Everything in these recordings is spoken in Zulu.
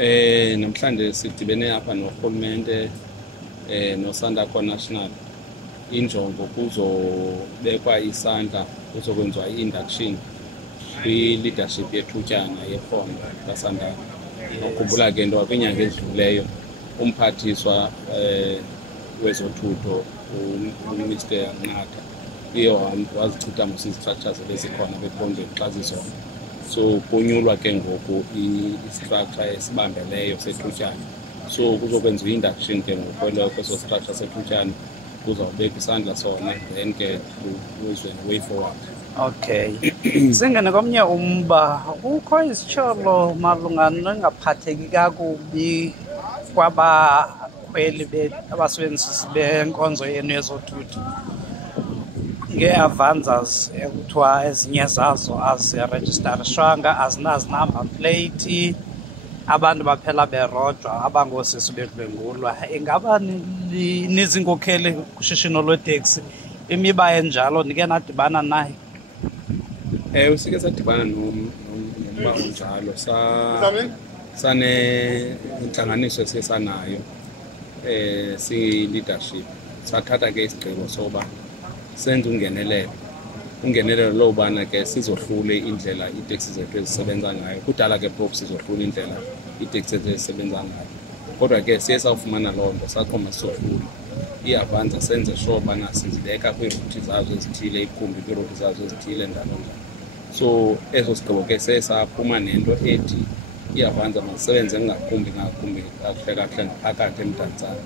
Namhlanje sidibene apha norhulumente noSANDACO National. Injongo kuzobekwa isandla kuzokwenziwa i-induction kwi-leadership yethutyana yephondo kaSANDACO. Ukhumbula ke into kwinyanga edlulileyo umphathiswa wezothutho uMr Nqatha uye wazichitha mos izi-structures ebezikhona bephondweni xa zizonke. So kunyulwa ke ngoku i-structure esibambeleyo sethutyana. So kuzokwenziwa i-induction ke ngoku kweso structure sethutyana, kuzawubekwa isandla sona then ke kuzwe way forward. Okay. Singene komnye umba, kukho izityholo malunga nengaphatheki kakubi kwabakhweli abasebenzisi benkonzo yenu yezothutho ngee-Avanzas ekuthiwa ezinye zazo azirejistarishwanga, azinazinamba plate, abantu baphela berojwa, abangoosisi bedlwengulwa. Ingaba nizinkokheli kushishino lweteksi imiba enjalo nike nadibana nayo? Sike sadibana nomba onjalo, intlanganiso esesanayo si-leadership. Sathatha ke isigqibo soba senze ungenelelo lobana ke sizohlule indlela iiteksi zethu ezisebenza ngayo. Kudala ke phofu sizohlula indlela iiteksi zethu ezisebenza ngayo, kodwa ke siye sawufumana loo nto saqoma sizohlula i-Avanza, senze sure bana sizibeka kwiiruthi zazo ezithile, ikumbi kwiiruthi zazo ezithile njalo. So eso sigqibo ke sesaphuma nento ethi i-Avanza masisebenze ngakumbi kakuhle ngaphakathi eMdantsane.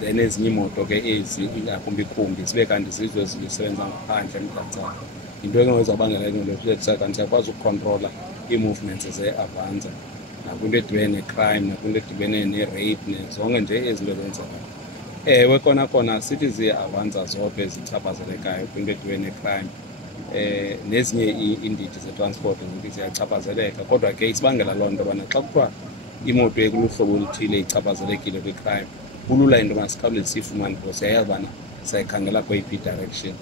Then ezinye imoto ke ezi ingakumbi ikhumbi zibe kanti zizwe zisebenza ngaphandle eMdantsane. Into ke ngezabangela into kanti siyakwazi ukucontrola ii-movements ze-Avanza nakwinto edibene ne-crime nakwinto edibene ne-rape nezonke nje ezinto zenzekayo. Ewe kona sithi zi-Avanza zodwa ezichaphazelekayo kwinto edibene ne-crime, nezinye iindidi zetransport ziyachaphazeleka, kodwa ke isibangela loo nto bana xa kuthiwa imoto ekuluhlobo oluthile ichaphazelekile kwi-crime, kulula into yoba sikhawuleze siyifumane because siyayazi bana siyayikhangela kweyiphi direction.